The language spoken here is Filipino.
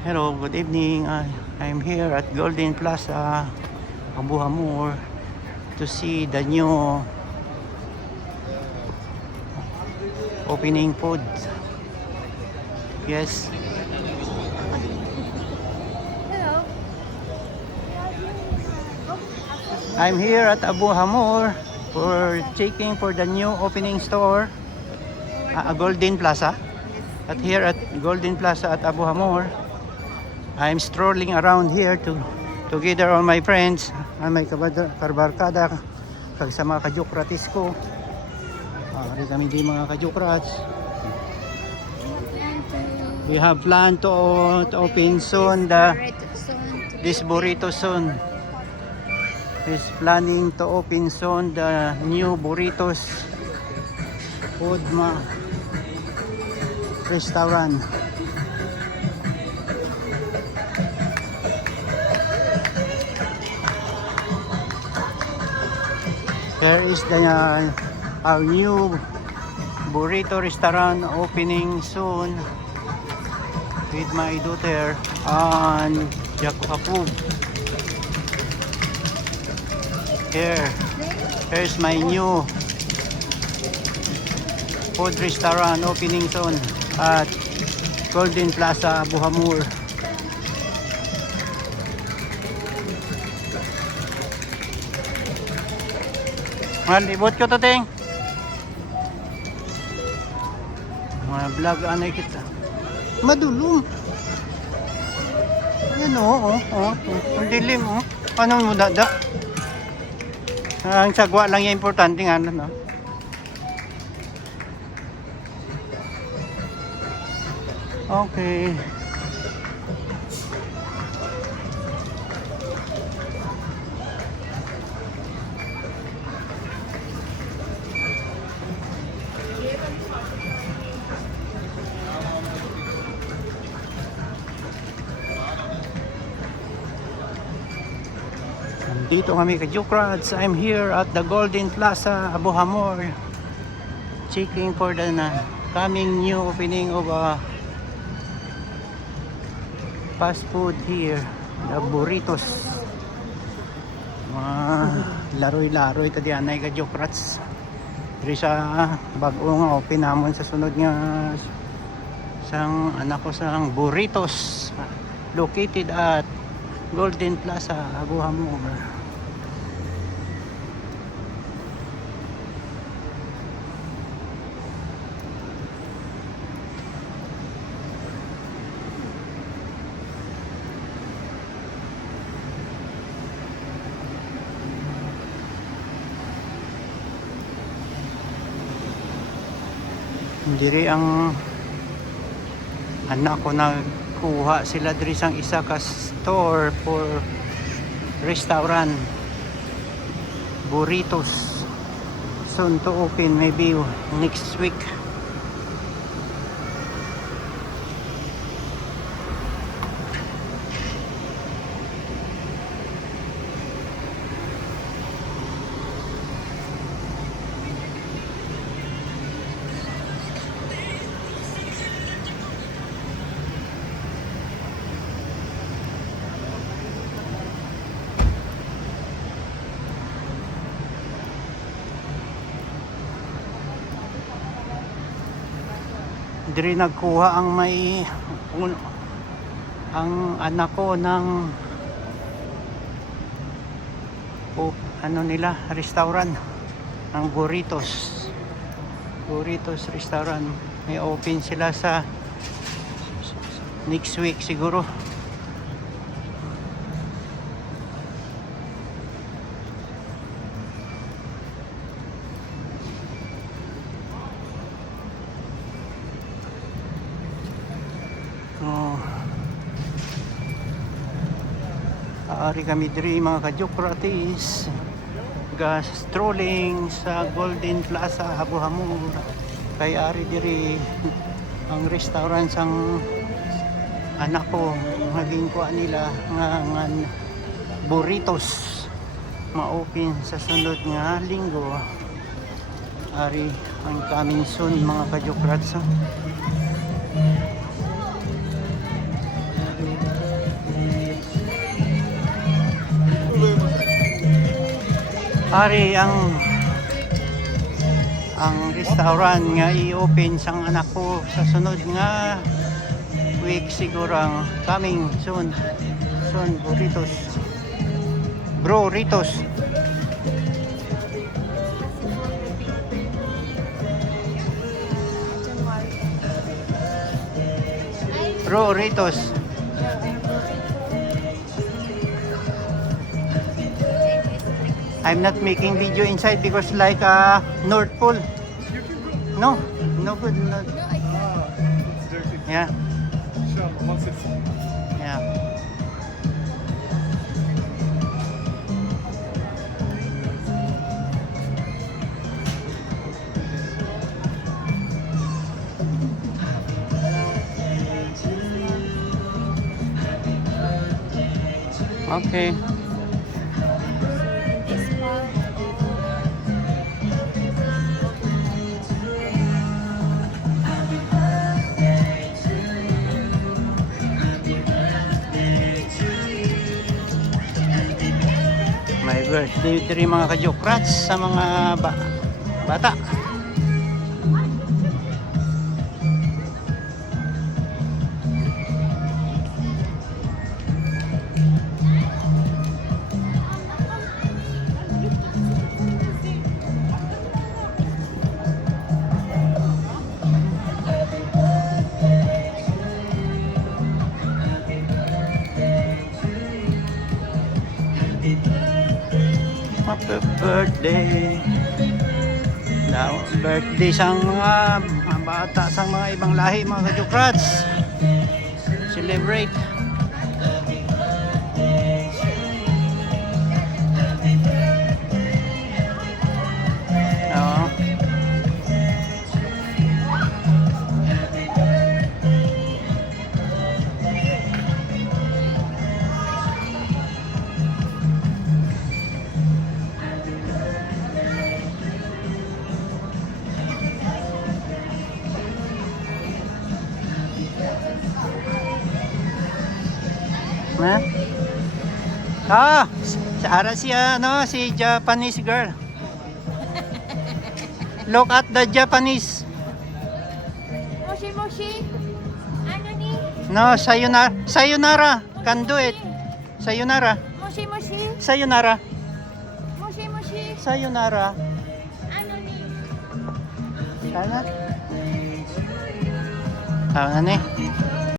Hello, good evening. I'm here at Golden Plaza, Abu Hamur, to see the new opening food. Yes, Hello. I'm here at Abu Hamur for checking for the new opening store, Golden Plaza. At here at Golden Plaza at Abu Hamur, I'm strolling around here together all my friends, may kabarkada, kag sa mga kajukratis ko. Ari kami di mga kajukrats. We have planned to open soon this burrito soon. He's planning to open soon the new burritos food restaurant. There is our new burrito restaurant opening soon with my daughter and Jacob. Here's my new food restaurant opening soon at Golden Plaza, Abu Hamur. Malibot ko to, ting. Mga vlog anay kita. Madulong. Yan ang dilim Anong mo dada? Ang sagwa lang yung importante nga no. Okay. Dito kami ka-Jukrads. I'm here at the Golden Plaza, Abu Hamur, checking for the coming new opening of fast food here, the burritos. Mga laroy-laroy ito diyan ay ka-Jukrads. Diri sa bago nga open namon sa sunod nga sang anak ko sang burritos located at Golden Plaza, Abu Hamur. Diri ang anak ko nagkuha sila diri sang isa ka store for restaurant burritos soon to open maybe next week. Diri nagkuha ang ang anak ko ng nila restaurant ng burritos restaurant. May open sila sa next week siguro. Ari kami diri mga ka-Jukratis strolling sa Golden Plaza, Abu Hamur. Kay ari diri ang restaurant sang anak ko maging kuha nila nga burritos ma-open sa sunod nga linggo. Ari ang coming soon mga ka-Jukrats. Ari ang restaurant nga i-open sang anak ko sa sunod nga week siguro ang coming soon Burritos. Burritos. I'm not making video inside because like North Pole. No good. No. It's dirty. Yeah. Inshallah, once it's Yeah. Okay. May birthday diri mga kajokrats sa mga bata. Happy birthday. Now, birthday sang mga bata sang mga ibang lahi mga kajokrats. Celebrate. Oo. Ara si Japanese girl. Look at the Japanese. Moshi moshi. Ano ni? No, sayonara. Can do it. Sayonara. Moshi moshi. Sayonara. Moshi moshi. Sayonara. Ano ni? Sana. Ano ni?